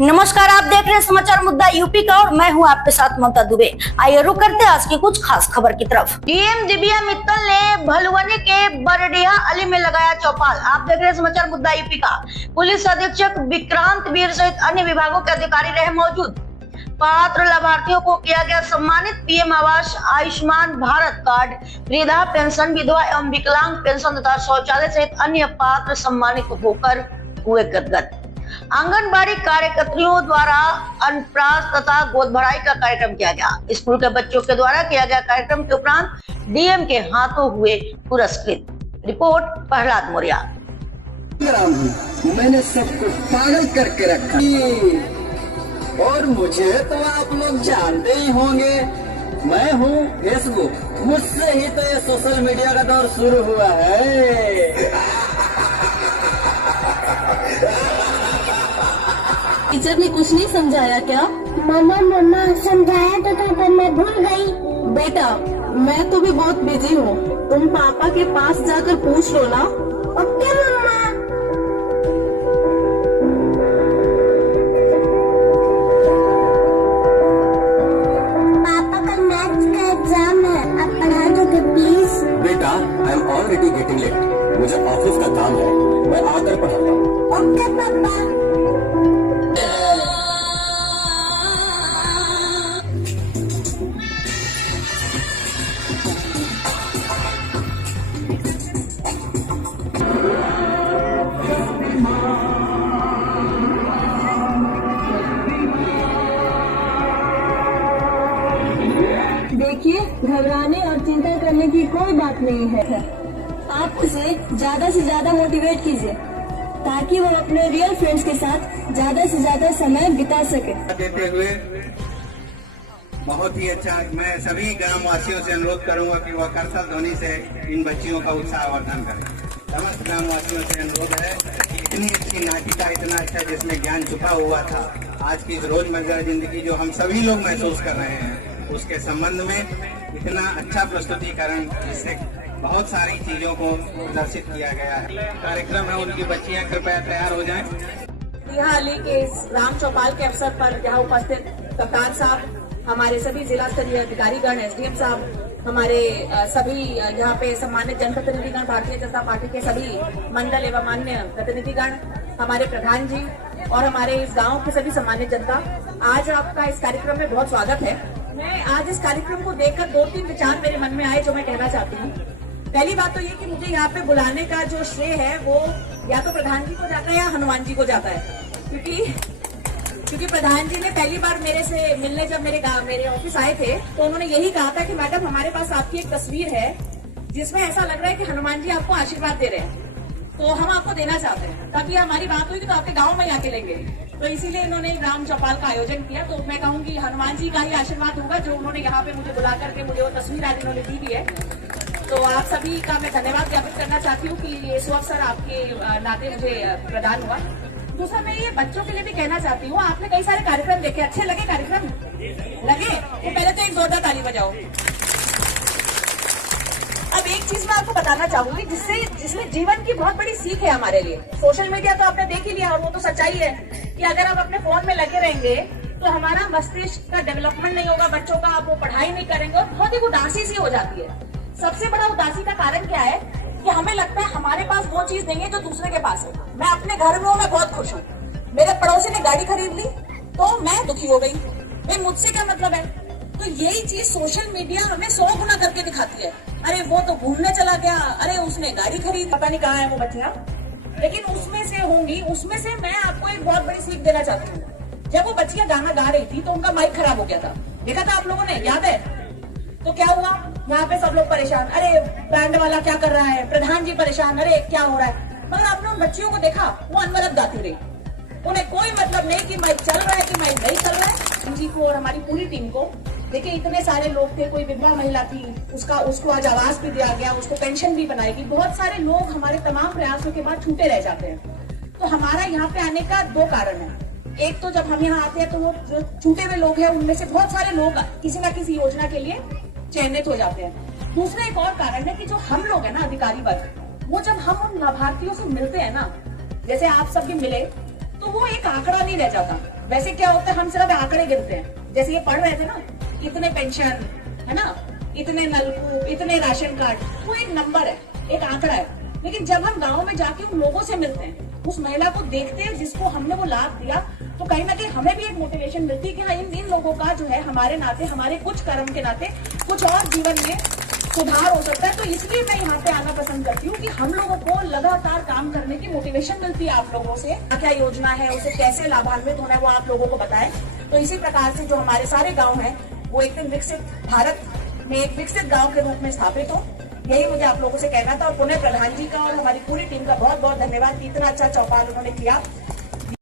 नमस्कार, आप देख रहे हैं समाचार मुद्दा यूपी का और मैं हूं आपके साथ ममता दुबे। आइए रुक करते हैं आज की कुछ खास खबर की तरफ। डीएम दिव्या मित्तल ने भलुवनी के बरडिया अली में लगाया चौपाल। आप देख रहे हैं समाचार मुद्दा यूपी का। पुलिस अधीक्षक विक्रांत वीर सहित अन्य विभागों के अधिकारी रहे मौजूद। पात्र लाभार्थियों को किया गया सम्मानित। पीएम आवास, आयुष्मान भारत कार्ड, वृद्धा पेंशन, विधवा एवं विकलांग पेंशन तथा शौचालय सहित अन्य पात्र सम्मानित होकर हुए गदगद। आंगनबाड़ी कार्यकर्तियों द्वारा अन्नप्राशन तथा गोद भराई का कार्यक्रम किया गया। स्कूल के बच्चों के द्वारा किया गया कार्यक्रम के उपरांत डीएम के हाथों हुए पुरस्कृत। रिपोर्ट प्रहलाद मौर्य। मैंने सबको पागल करके रखा और मुझे तो आप लोग जानते ही होंगे, मैं हूँ फेसबुक। मुझसे ही तो ये सोशल मीडिया का दौर शुरू हुआ है। टीचर ने कुछ नहीं समझाया क्या? मम्मा समझाया तो था पर मैं भूल गई। बेटा, मैं तो भी बहुत बिजी हूँ, तुम पापा के पास जाकर पूछ लो ना। ओके मम्मा। पापा कल मैथ्स का एग्जाम है, आप पढ़ा दोगे प्लीज? बेटा, I am already getting late, मुझे ऑफिस का काम है, मैं आकर पढ़ाता हूँ। ओके पापा। देखिए, घबराने और चिंता करने की कोई बात नहीं है। आप उसे ज्यादा से ज्यादा मोटिवेट कीजिए ताकि वो अपने रियल फ्रेंड्स के साथ ज्यादा से ज्यादा समय बिता सके। देते हुए बहुत ही अच्छा, मैं सभी ग्रामवासियों से अनुरोध करूंगा कि वह करतल ध्वनि से इन बच्चियों का उत्साहवर्धन करें। समस्त ग्रामवासियों से अनुरोध है कि इतनी अच्छी नाटिका, इतना अच्छा जिसमें ज्ञान छुपा हुआ था, आज की रोजमर्रा जिंदगी जो हम सभी लोग महसूस कर रहे हैं, उसके संबंध में इतना अच्छा प्रस्तुतिकरण, जिससे बहुत सारी चीजों को प्रदर्शित किया गया है। कार्यक्रम है, उनकी बच्चियां कृपया तैयार हो जाएं। दिहाली के इस राम चौपाल के अवसर पर यहाँ उपस्थित कप्तान साहब, हमारे सभी जिला स्तरीय अधिकारीगण, एसडीएम साहब, हमारे सभी यहाँ पे सम्मानित जनप्रतिनिधिगण, भारतीय जनता पार्टी के सभी मंडल एवं अन्य प्रतिनिधिगण, हमारे प्रधान जी और हमारे इस गांव की सभी सम्मानित जनता, आज आपका इस कार्यक्रम में बहुत स्वागत है। मैं आज इस कार्यक्रम को देखकर 2-3 विचार मेरे मन में आए जो मैं कहना चाहती हूँ। पहली बात तो ये कि मुझे यहाँ पे बुलाने का जो श्रेय है वो या तो प्रधान जी को जाता है या हनुमान जी को जाता है, क्योंकि प्रधान जी ने पहली बार मेरे से मिलने जब मेरे ऑफिस आए थे तो उन्होंने यही कहा था कि मैडम, हमारे पास आपकी एक तस्वीर है जिसमें ऐसा लग रहा है कि हनुमान जी आपको आशीर्वाद दे रहे हैं, तो हम आपको देना चाहते हैं। ताकि हमारी बात हुई तो आपके गाँव में आके लेंगे, तो इसीलिए इन्होंने राम चौपाल का आयोजन किया। तो मैं कहूंगी हनुमान जी का ही आशीर्वाद होगा जो उन्होंने यहाँ पे मुझे बुला करके मुझे वो तस्वीर आज इन्होंने दी भी है। तो आप सभी का मैं धन्यवाद ज्ञापित करना चाहती हूँ कि ये सुअवसर आपके नाते मुझे प्रदान हुआ। दूसरा, मैं ये बच्चों के लिए भी कहना चाहती हूँ, आपने कई सारे कार्यक्रम देखे, अच्छे लगे कार्यक्रम? लगे? तो पहले तो एक जोरदार ताली बजाओ। अब एक चीज मैं आपको बताना चाहूंगी जिसमें जीवन की बहुत बड़ी सीख है हमारे लिए। सोशल मीडिया तो आपने देख ही लिया और वो तो सच्चाई है कि अगर आप अपने फोन में लगे रहेंगे तो हमारा मस्तिष्क का डेवलपमेंट नहीं होगा, बच्चों का, आप वो पढ़ाई नहीं करेंगे और बहुत ही उदासी सी हो जाती है। सबसे बड़ा उदासी का कारण क्या है कि हमें लगता है हमारे पास वो चीज नहीं है जो दूसरे के पास है। मैं अपने घर में हूँ, मैं बहुत खुश हूँ, मेरे पड़ोसी ने गाड़ी खरीद ली तो मैं दुखी हो गई, भाई मुझसे क्या मतलब है? तो यही चीज सोशल मीडिया हमें 100 गुना करके दिखाती है। अरे वो तो घूमने चला गया, अरे उसने गाड़ी खरीद, पता नहीं कहाँ है वो बच्चियां, लेकिन उसमें से होंगी। उसमें से मैं आपको एक बहुत बड़ी सीख देना चाहती हूँ। जब वो बच्चियां गाना गा रही थी तो उनका माइक खराब हो गया था, देखा था आप लोगों ने, याद है? तो क्या हुआ, यहाँ पे सब लोग परेशान, अरे बैंड वाला क्या कर रहा है, प्रधान जी परेशान, अरे क्या हो रहा है। मगर आपने उन बच्चियों को देखा, वो अनवरत गाती रही, उन्हें कोई मतलब नहीं कि माइक चल रहा है कि माइक नहीं चल रहा है। जी को और हमारी पूरी टीम को, देखिए इतने सारे लोग थे, कोई विधवा महिला थी, उसको आज आवास भी दिया गया, उसको पेंशन भी बनाएगी। बहुत सारे लोग हमारे तमाम प्रयासों के बाद छूटे रह जाते हैं। तो हमारा यहाँ पे आने का 2 कारण है। एक तो जब हम यहाँ आते हैं तो वो जो छूटे हुए लोग हैं उनमें से बहुत सारे लोग किसी न किसी योजना के लिए चयनित हो जाते हैं। दूसरा एक और कारण है कि जो हम लोग हैं ना, अधिकारी वर्ग, वो जब हम उन लाभार्थियों से मिलते हैं ना, जैसे आप सब भी मिले, तो वो एक आंकड़ा नहीं रह जाता। वैसे क्या होता है, हम सिर्फ आंकड़े गिनते हैं। जैसे ये पढ़ रहे थे ना, इतने पेंशन है ना, इतने नलकूप, इतने राशन कार्ड, वो एक नंबर है, एक आंकड़ा है। लेकिन जब हम गाँव में जाके उन लोगों से मिलते हैं, उस महिला को देखते हैं जिसको हमने वो लाभ दिया, तो कहीं ना कहीं हमें भी एक मोटिवेशन मिलती है कि हाँ, इन लोगों का जो है हमारे नाते, हमारे कुछ कर्म के नाते कुछ और जीवन में सुधार हो सकता है। तो इसलिए मैं यहाँ पे आना पसंद करती हूँ कि हम लोगों को लगातार काम करने की मोटिवेशन मिलती है आप लोगों से। क्या योजना है, उसे कैसे लाभान्वित होना है, वो आप लोगों को बताएं। तो इसी प्रकार से जो हमारे सारे गाँव हैं वो एक दिन विकसित भारत में एक विकसित गाँव के रूप में स्थापित हो, यही मुझे आप लोगों से कहना था। और पुनः प्रधान जी का और हमारी पूरी टीम का बहुत बहुत धन्यवाद कि इतना अच्छा चौपाल उन्होंने किया।